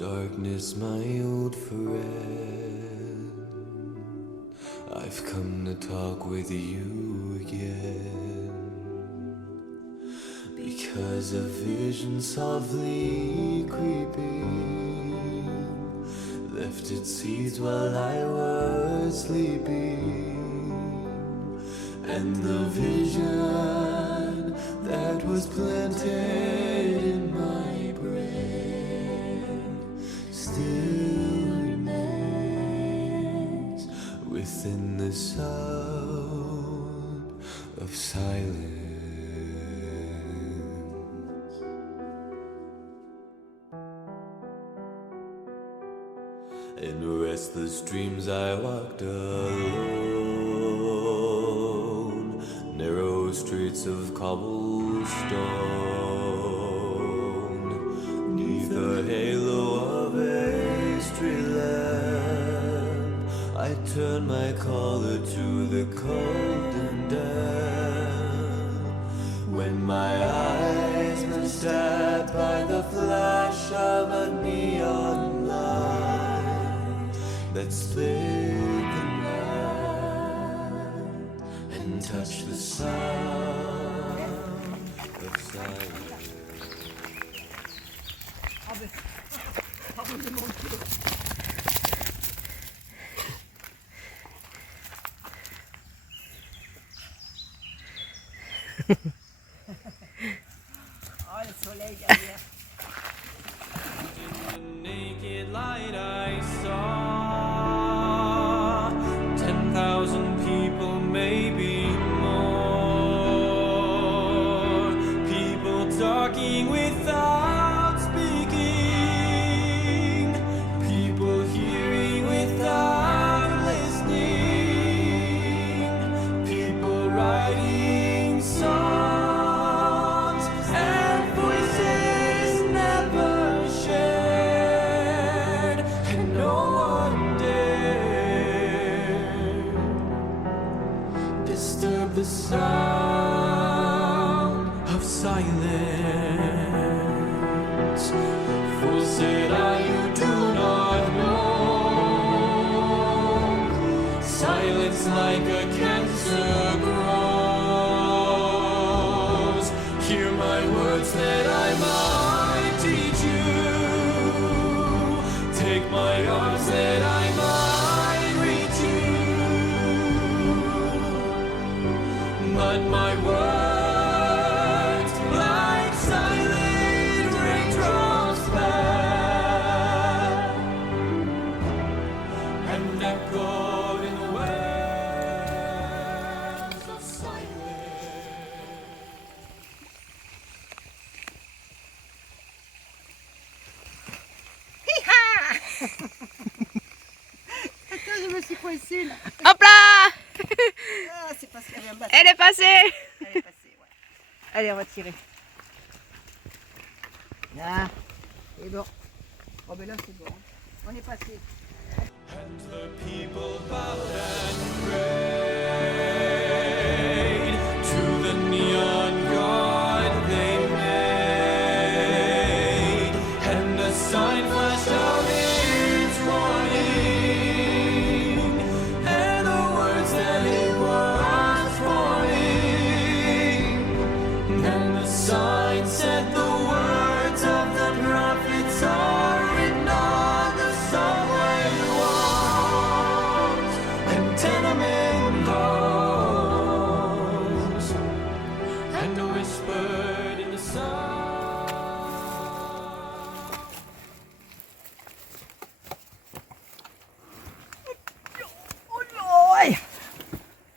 darkness, my old friend, I've come to talk with you again, because a vision softly creeping left its seeds while I was sleeping, and the vision that was planted in my brain still remains within the sound of silence. In restless dreams I walked alone, narrow streets of cobblestone, neath the halo of a street lamp, I turned my collar to the cold and damp, when my eyes were stabbed by the flash of a neon light that split the night and touched the sound of silence. Oh, le soleil derrière. Naked light I saw 10,000 people, maybe more, people talking without speaking, people hearing without listening, people writing songs and voices never shared, and no one dared disturb the sound of silence. For said I, you do not know, silence like a cancer grows. Hear my words that I might teach you, take my arms that I might reach you, but my words like silent raindrops fell and echoed in the wells of silence. Attends, je me suis coincée là. Hop là! Ah, c'est parce qu'il y avait un bateau. Elle est passée! Elle est passée, ouais. Allez, on va tirer. Là, c'est bon. Oh, ben là, c'est bon. On est passé. And the people bowed and prayed to the neon god they made, and the sign flashed out its warning, and the words that it was forming, and the sign said the words of the prophets are written on the subway walls and tenement halls, and whispered in the sun. Oh non!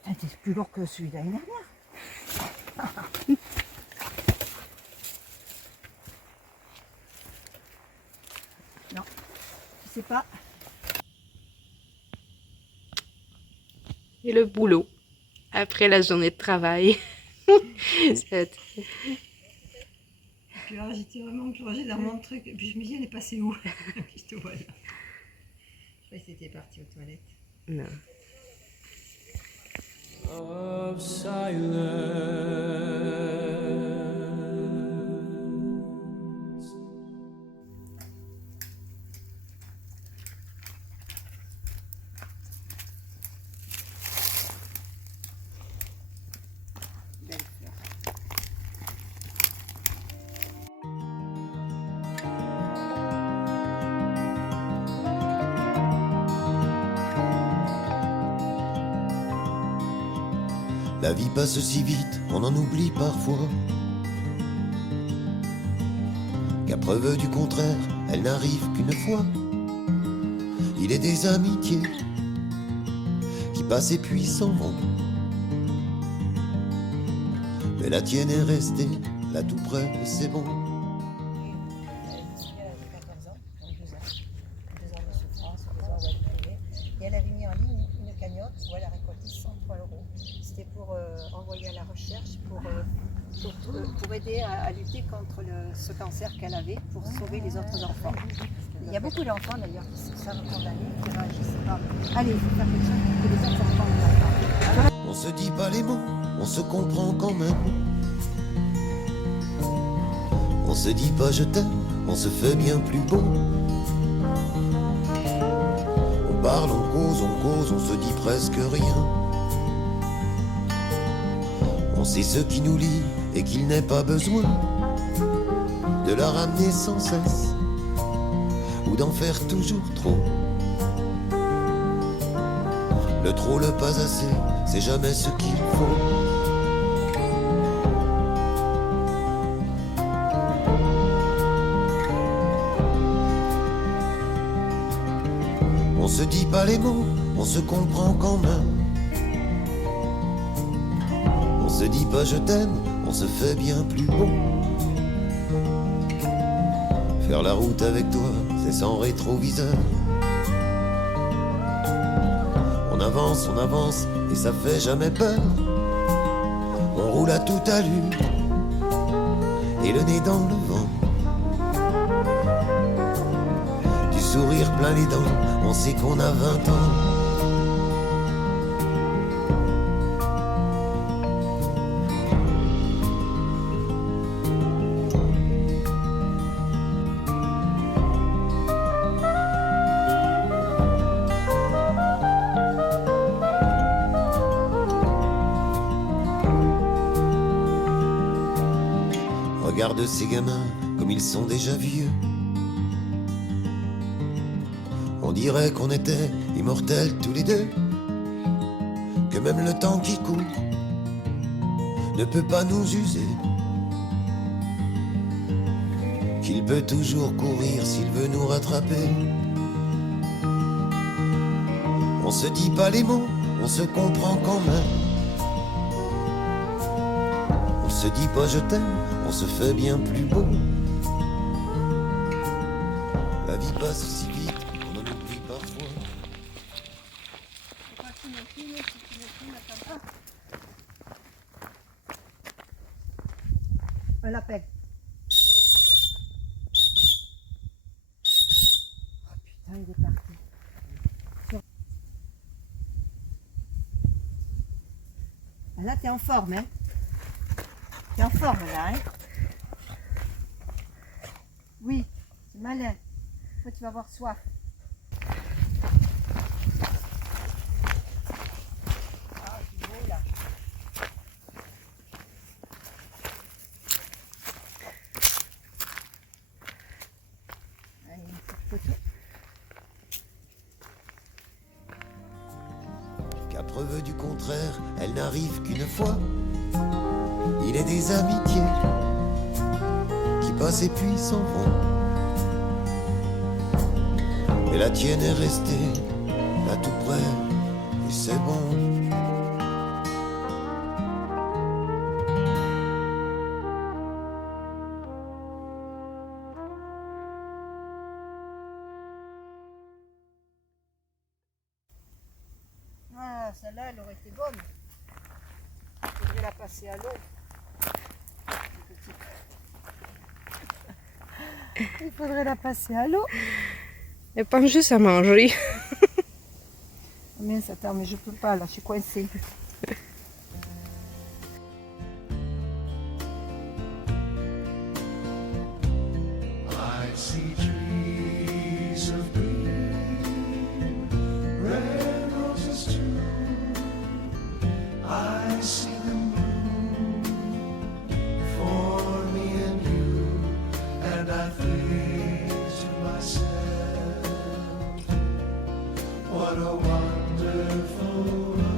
Putain, t'es plus lourd que celui d'année dernière. Non, je sais pas. Et le boulot, après la journée de travail. Cette- Puis alors j'étais vraiment plongée dans mon truc. Et puis je me dis, elle est passée où? Puis je te vois là. Je croyais que c'était parti aux toilettes. Non. Of silence. La vie passe si vite, on en oublie parfois. Qu'à preuve du contraire, elle n'arrive qu'une fois. Il est des amitiés qui passent et puis s'en vont. Mais la tienne est restée là tout près et c'est bon. Elle avait 14 ans, donc 2 ans. 2 ans de souffrance, 2 ans où elle privait. Et elle avait mis en ligne une cagnotte où elle a récolté 103 €. C'était pour envoyer à la recherche, pour aider à lutter contre ce cancer qu'elle avait, pour sauver les autres enfants. Il y a beaucoup d'enfants d'ailleurs qui se savent condamnés, qui réagissent pas. Allez, il faut faire quelque chose pour que les autres enfants ne fassent pas. On se dit pas les mots, on se comprend quand même. On se dit pas je t'aime, on se fait bien plus beau. On parle, on se dit presque rien. On sait ce qui nous lie et qu'il n'est pas besoin de la ramener sans cesse ou d'en faire toujours trop. Le trop, le pas assez, c'est jamais ce qu'il faut. On se dit pas les mots, on se comprend quand même. On se dit pas je t'aime, on se fait bien plus beau. Faire la route avec toi, c'est sans rétroviseur. On avance, et ça fait jamais peur. On roule à toute allure, et le nez dans le vent. Du sourire plein les dents, on sait qu'on a 20 ans. Regarde ces gamins comme ils sont déjà vieux. On dirait qu'on était immortels tous les deux. Que même le temps qui court ne peut pas nous user. Qu'il peut toujours courir s'il veut nous rattraper. On se dit pas les mots, on se comprend quand même. On se dit pas je t'aime, on se fait bien plus beau. La vie passe si vite, on en oublie parfois. On l'appelle. Oh putain, il est parti. Là, t'es en forme, hein? T'es en forme, là, hein? Oui, c'est malin. Toi, tu vas avoir soif. Ah, c'est beau, là. Allez, une petite photo. Qu'à preuve du contraire, elle n'arrive qu'une fois. Il est des amitiés qui passent et puis s'en vont. Et la tienne est restée là tout près, et c'est bon. Ah, celle-là, elle aurait été bonne. Il faudrait la passer à l'eau. Il faudrait la passer à l'eau. Elle pense juste à manger. Mais attends, mais je peux pas là, je suis coincée. I see trees of green, red roses too. I see them bloom for me and you, and I think to myself, what a wonderful world.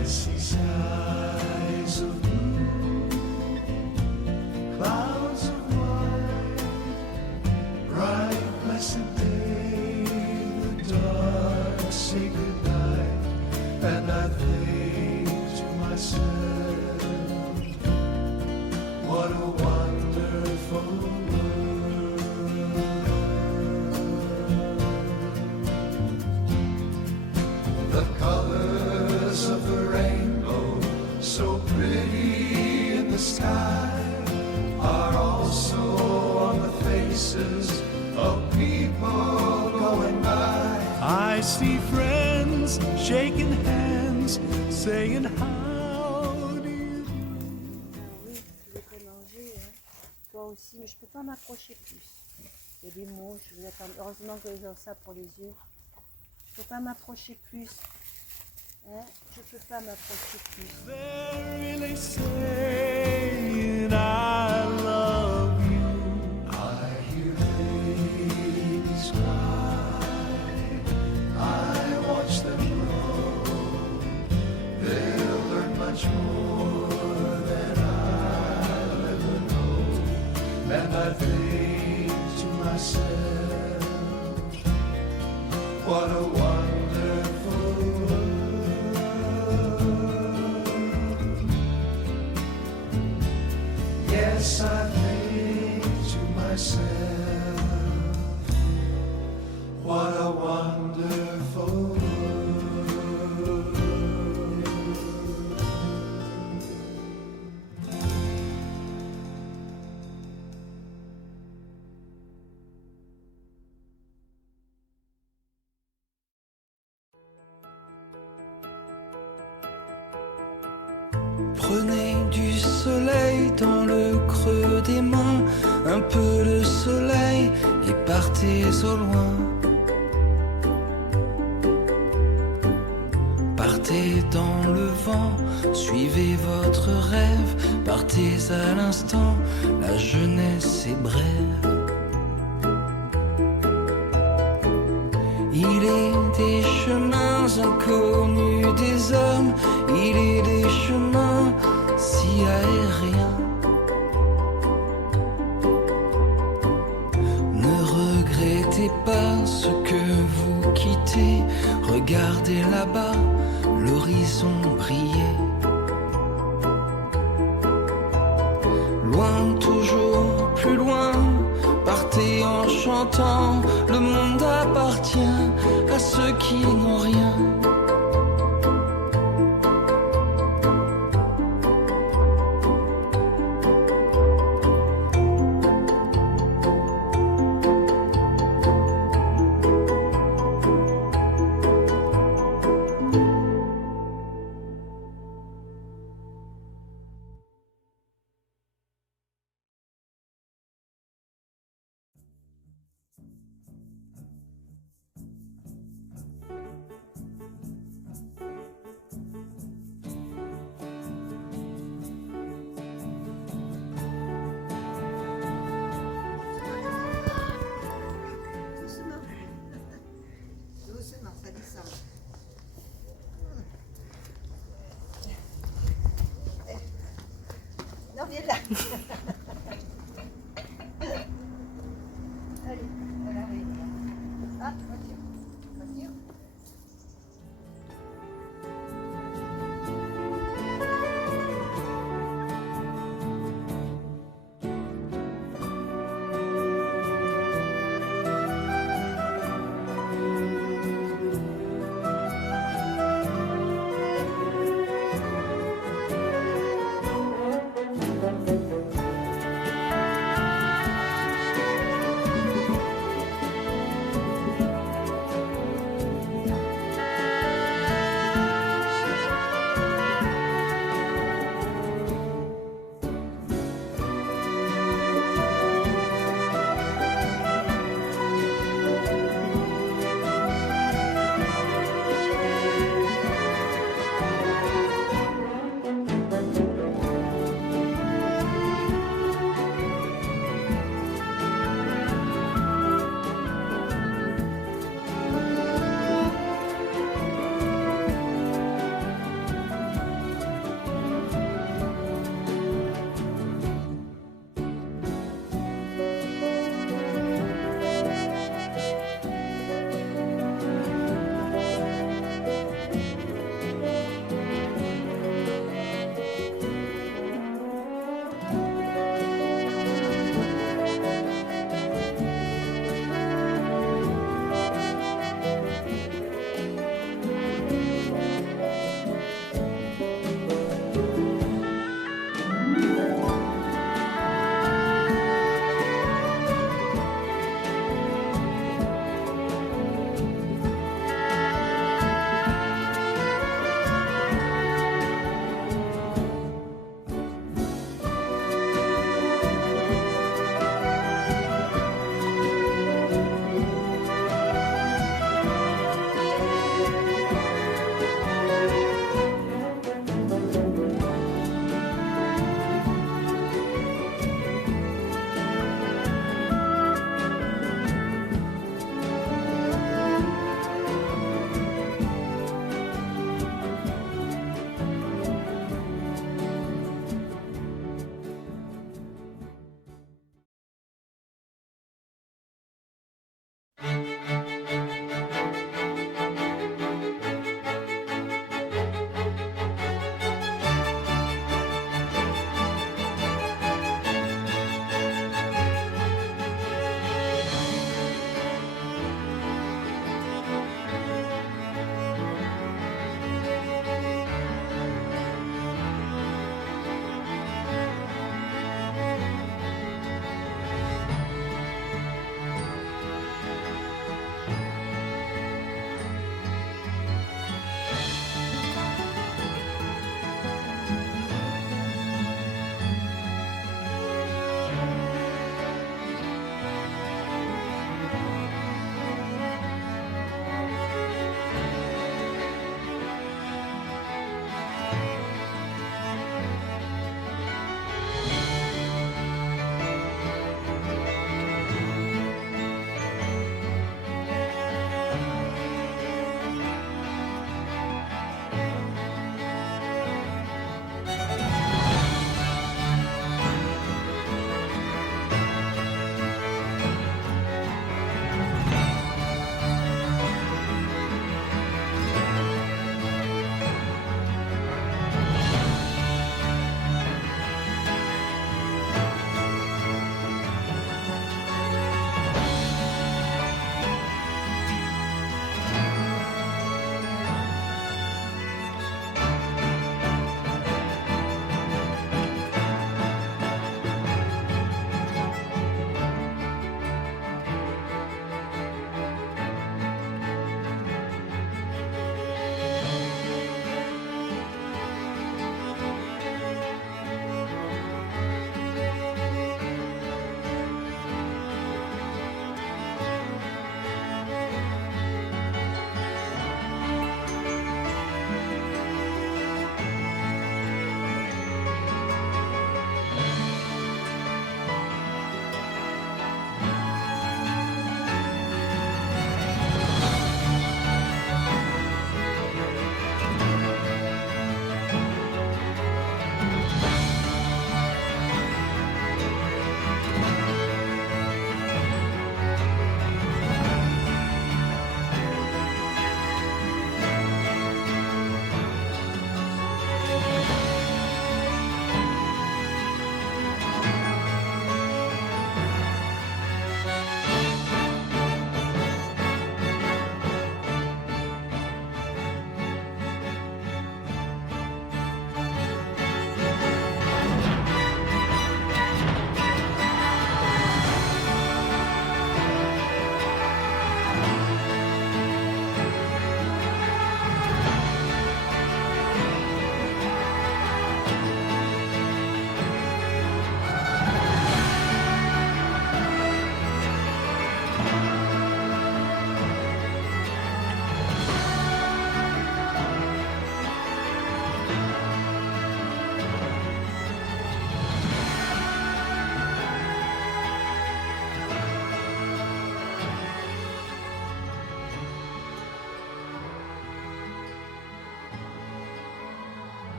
I see skies of blue, clouds of white, bright blessed day, the dark say goodnight, and I think to myself, what a wonderful world. The colors of the rainbow, so pretty in the sky, are also on the faces of people going by. I see friends shaking hands, saying how do you do. Oui, je vais te manger, hein. Toi aussi, mais je peux pas m'approcher plus. Il y a des mouches, je vais attendre. Heureusement que j'ai ça pour les yeux. Je peux pas m'approcher plus. Hein? Je peux pas m'approcher plus. They're really saying I love you. I hear babies cry, I watch them grow. They'll learn much more than I'll ever know. And I think to myself, what a wonderful world. Yes, I think to myself, what a wonderful world. Prenez du soleil dans le creux des mains, un peu de soleil et partez au loin. Partez dans le vent, suivez votre rêve, partez à l'instant, la jeunesse est brève. Il est des chemins inconnus des hommes, il est des chemins si aériens. Ne regrettez pas ce que vous quittez, regardez là-bas l'horizon briller. Loin, toujours plus loin, partez en chantant, le monde appartient à ceux qui n'ont rien. Doucement, ça descend. Non, viens là. Allez, elle arrive. Ah, voiture. Voiture.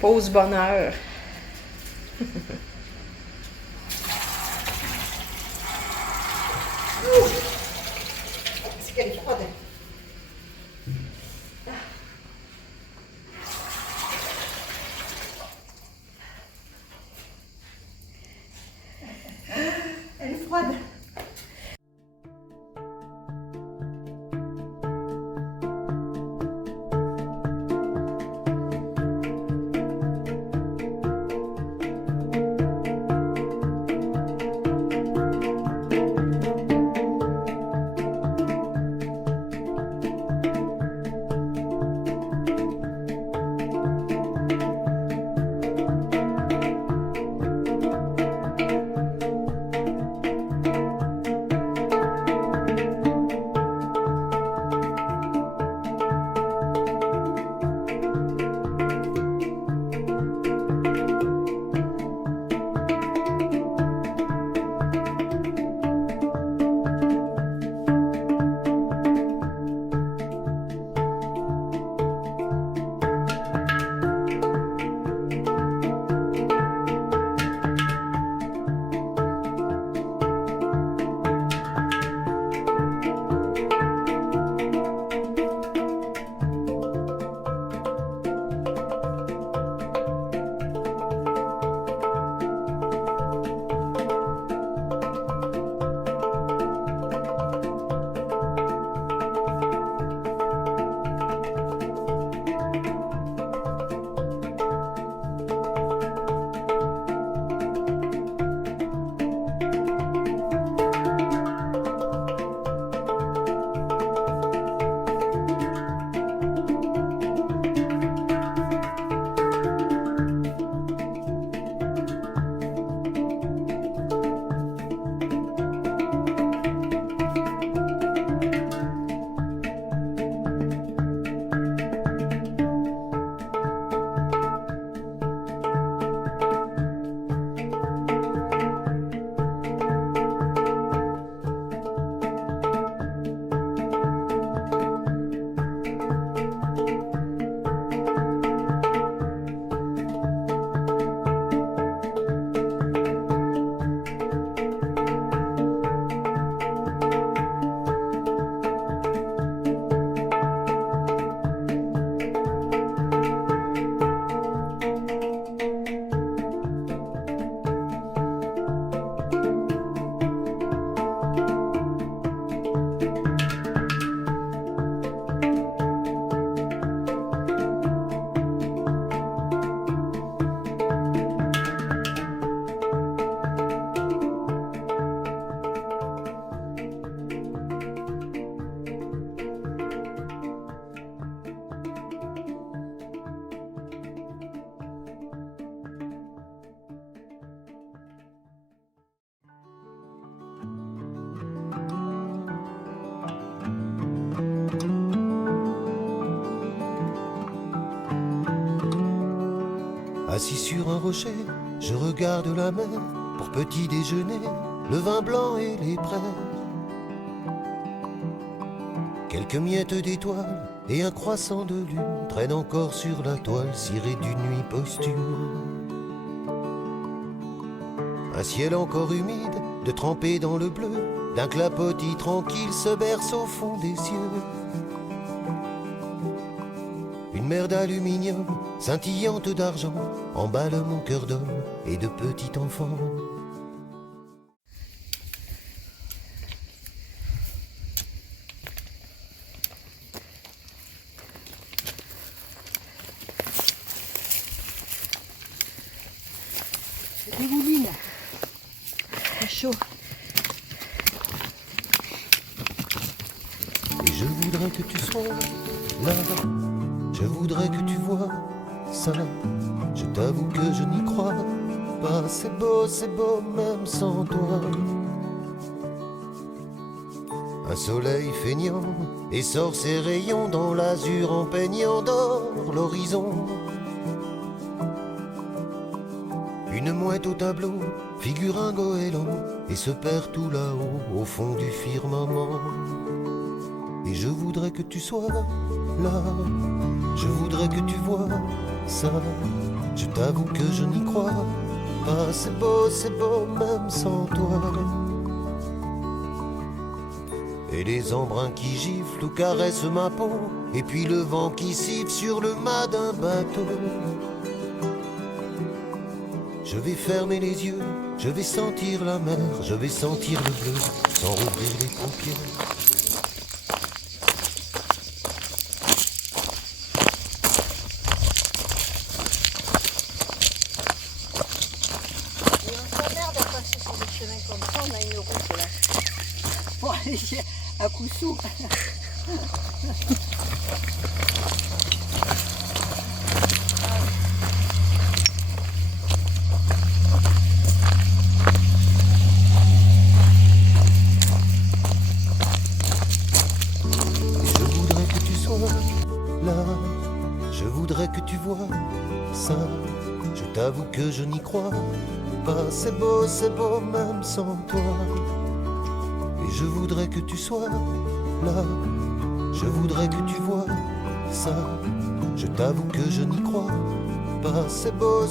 Pause bonheur. C'est qu'elle est froide. Elle est froide. Assis sur un rocher, je regarde la mer. Pour petit déjeuner, le vin blanc et les prairies. Quelques miettes d'étoiles et un croissant de lune traînent encore sur la toile cirée d'une nuit posthume. Un ciel encore humide, de tremper dans le bleu, d'un clapotis tranquille se berce au fond des cieux. Une mer d'aluminium, scintillante d'argent, emballe mon cœur d'homme et de petit enfant. C'est dégouline. C'est chaud. Et je voudrais que tu sois là, je voudrais que tu vois ça. Je t'avoue que je n'y crois pas, c'est beau même sans toi. Un soleil feignant essore ses rayons dans l'azur en peignant d'or l'horizon. Une mouette au tableau figure un goéland et se perd tout là-haut au fond du firmament. Et je voudrais que tu sois là, je voudrais que tu vois ça. Je t'avoue que je n'y crois pas, c'est beau même sans toi. Et les embruns qui giflent ou caressent ma peau, et puis le vent qui siffle sur le mât d'un bateau. Je vais fermer les yeux, je vais sentir la mer, je vais sentir le bleu sans rouvrir les paupières. Et on s'emmerde à passer sur des chemins comme ça, on a une route là. Pour aller à Coussou. Je voudrais que tu sois là, je voudrais que tu vois ça. Je t'avoue que je n'y crois pas, c'est beau même sans toi. Et je voudrais que tu sois là, je voudrais que tu vois ça. Je t'avoue que je n'y crois pas, c'est beau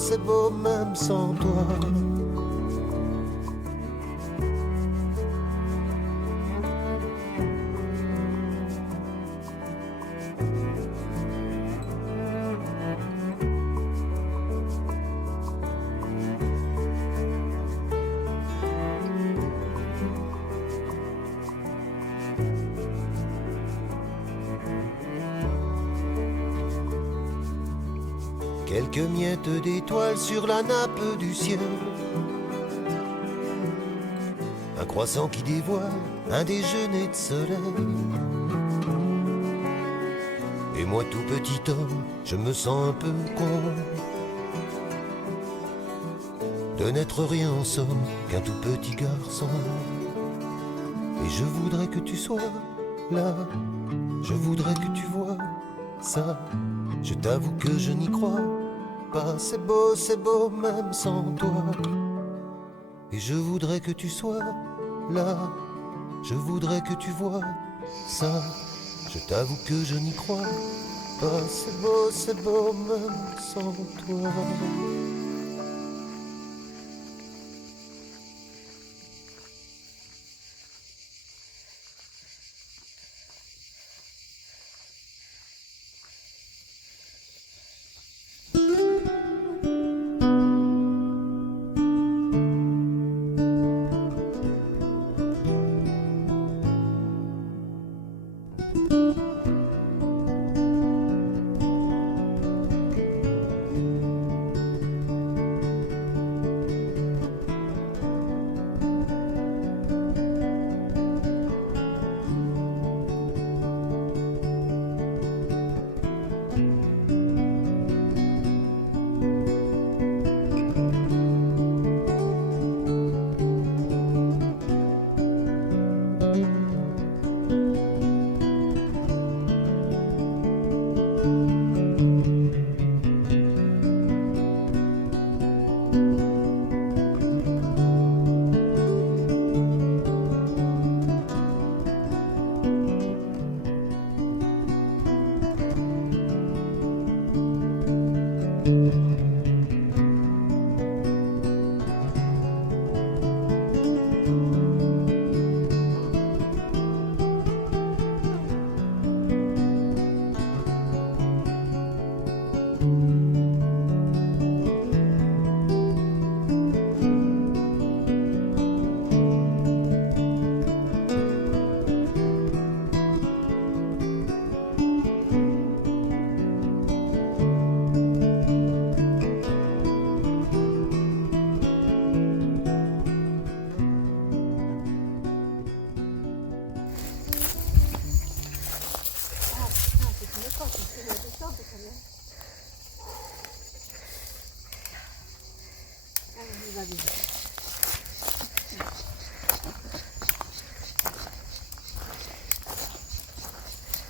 même sans toi. Quelques miettes d'étoiles sur la nappe du ciel. Un croissant qui dévoile un déjeuner de soleil. Et moi tout petit homme, je me sens un peu con de n'être rien en somme qu'un tout petit garçon. Et je voudrais que tu sois là, je voudrais que tu vois ça. Je t'avoue que je n'y crois pas, c'est beau même sans toi. Et je voudrais que tu sois là, je voudrais que tu vois ça. Je t'avoue que je n'y crois pas, c'est beau même sans toi.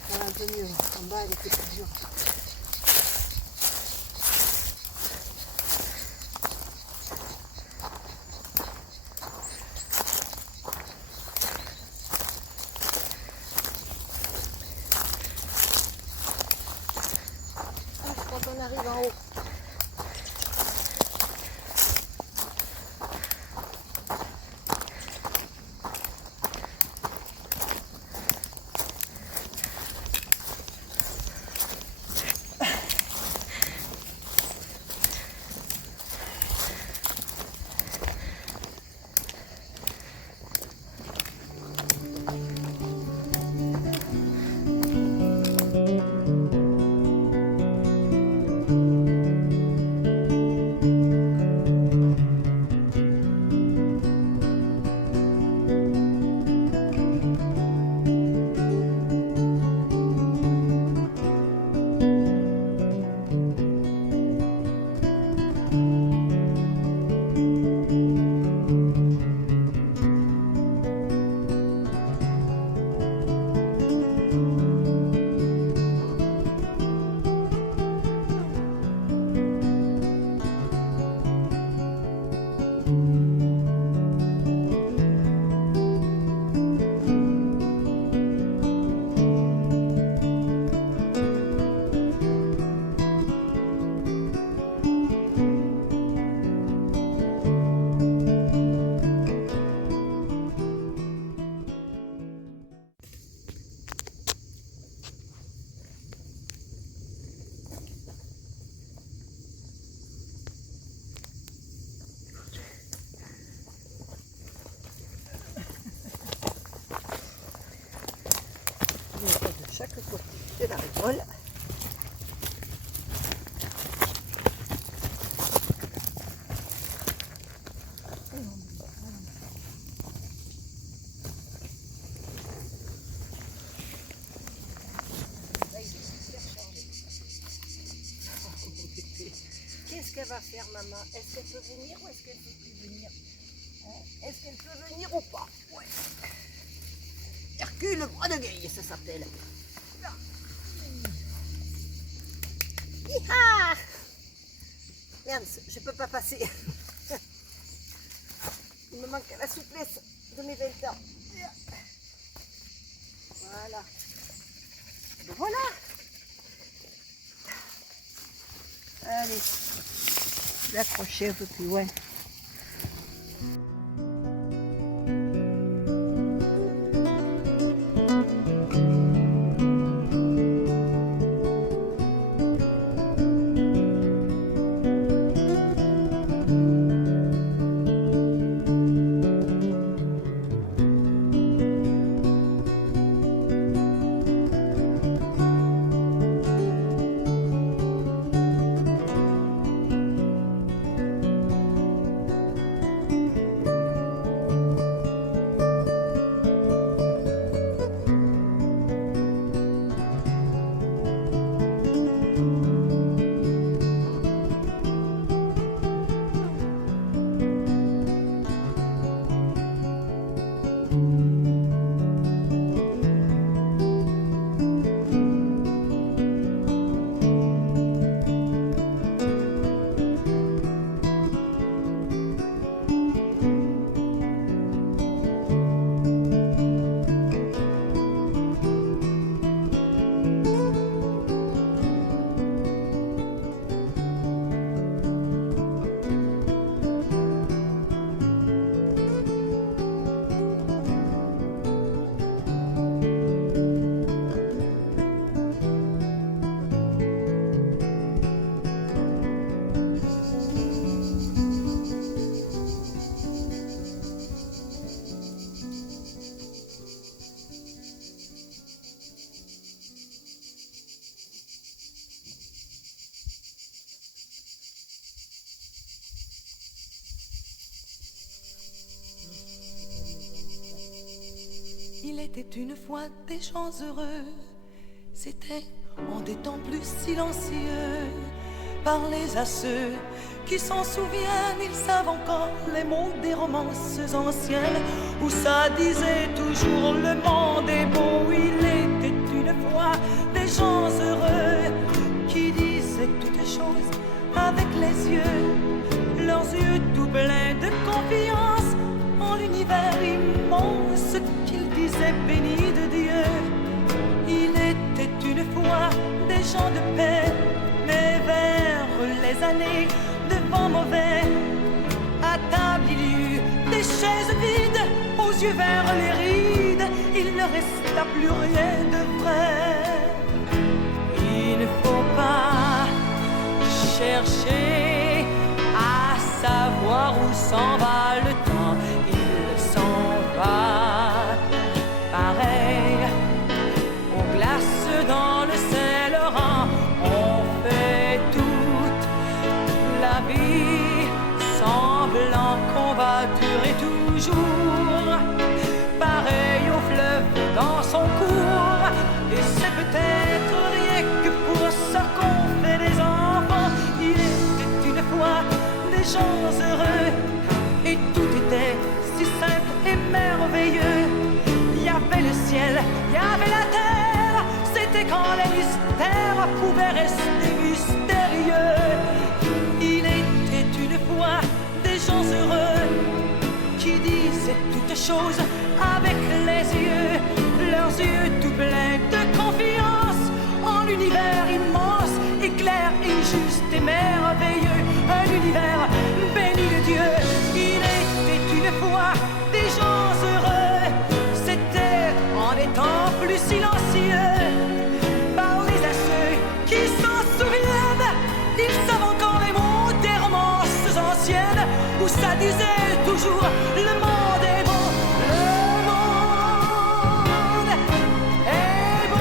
Ça va un peu mieux. En bas, elle était plus dure. Quand on arrive en haut. de la régole. Qu'est-ce qu'elle va faire, maman? Est-ce qu'elle peut venir ou est-ce qu'elle ne peut plus venir? Est-ce qu'elle peut venir ou pas? Ouais. Hercule, le bras de gueule, ça s'appelle. Hi-ha! Merde, je peux pas passer. Il me manque la souplesse de mes 20 ans. Voilà. Ben voilà. Allez, l'accrocher un peu plus loin. Il était une fois des gens heureux, c'était en des temps plus silencieux. Parlez à ceux qui s'en souviennent, ils savent encore les mots des romances anciennes, où ça disait toujours le monde est beau. Il était une fois des gens heureux, qui disaient toutes choses avec les yeux, leurs yeux tout pleins de confiance en l'univers immense qu'ils disaient béni de Dieu. Il était une fois des gens de paix, mais vers les années de vent mauvais, à table il y eut des chaises vides, aux yeux vers les rides, il ne resta plus rien de vrai. Il ne faut pas chercher à savoir où s'en va le temps, il s'en va pareil aux glaces dans le Saint-Laurent. On fait toute la vie semblant qu'on va durer toujours, pareil au fleuve dans son cours. Et c'est peut-être rien que pour ça qu'on fait des enfants. Il était une fois des gens heureux, et tout était si simple et merveilleux. Il y avait le ciel, il y avait la terre, c'était quand les mystères pouvaient rester mystérieux. Il était une fois des gens heureux, qui disaient toutes choses avec les yeux, leurs yeux tout pleins de confiance en l'univers immense et clair et juste et merveilleux, un univers béni de Dieu. Il était une fois des gens heureux, c'était en des temps plus silencieux. Parlez à ceux qui s'en souviennent, ils savent encore les mots des romances anciennes, où ça disait toujours le monde est beau, le monde est beau.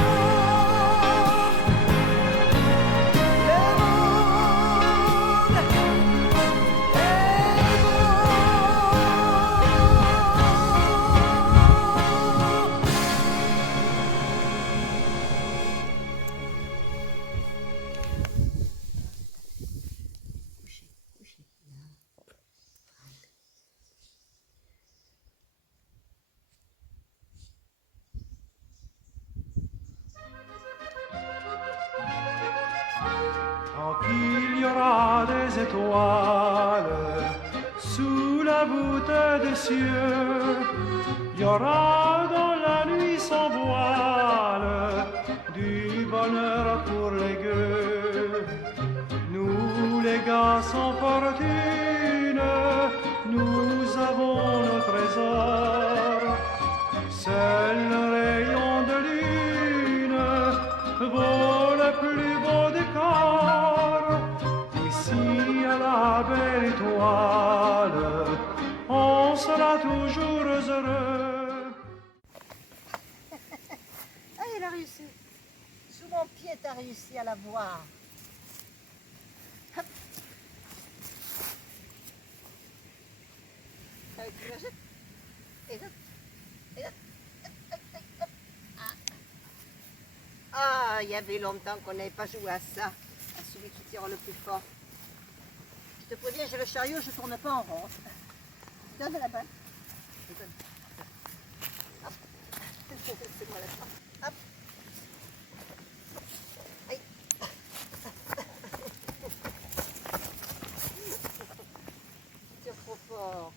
étoiles sous la voûte des cieux. Il y aura dans la nuit sans voile du bonheur pour les gueux. Nous les gars sans fortune, nous avons nos trésors. Seul le rayon de lune vaut le plus beau décor. Ici à la belle étoile, on sera toujours heureux. Ah, il a réussi. Sous mon pied, tu as réussi à la voir. Hop. Tu la jettes. Et hop. Et hop. Hop, hop, hop. Ah, il y avait longtemps qu'on n'avait pas joué à ça, à celui qui tire le plus fort. Je te préviens, j'ai le chariot, je ne tourne pas en rond. Donne la balle. Donne. Hop. C'est moi la balle. Hop. Aïe. Tire trop fort.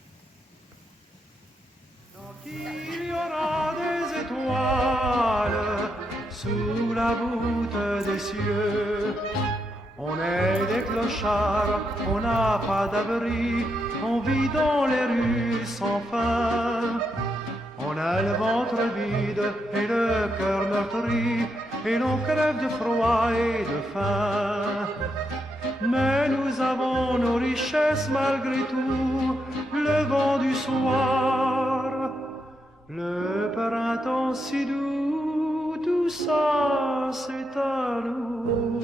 Donc il y aura des étoiles sous la voûte des cieux. On est des clochards, on n'a pas d'abri, on vit dans les rues sans fin. On a le ventre vide et le cœur meurtri, et l'on crève de froid et de faim. Mais nous avons nos richesses malgré tout, le vent du soir, le printemps si doux, tout ça c'est à nous.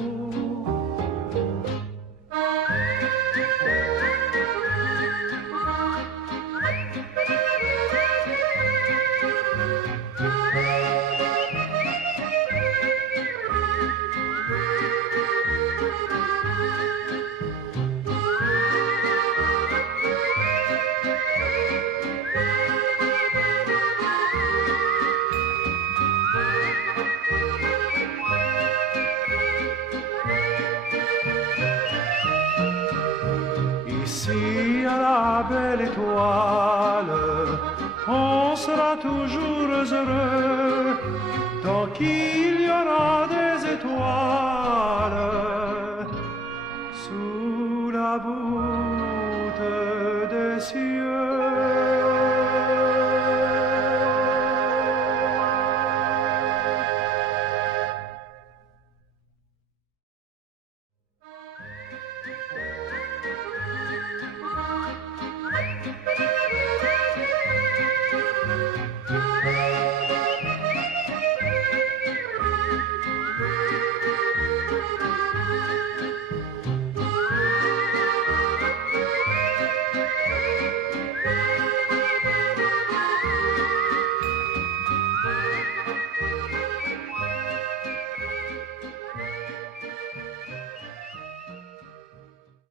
Ici à la belle étoile, on sera toujours heureux tant qu'il y aura des étoiles sous la boue.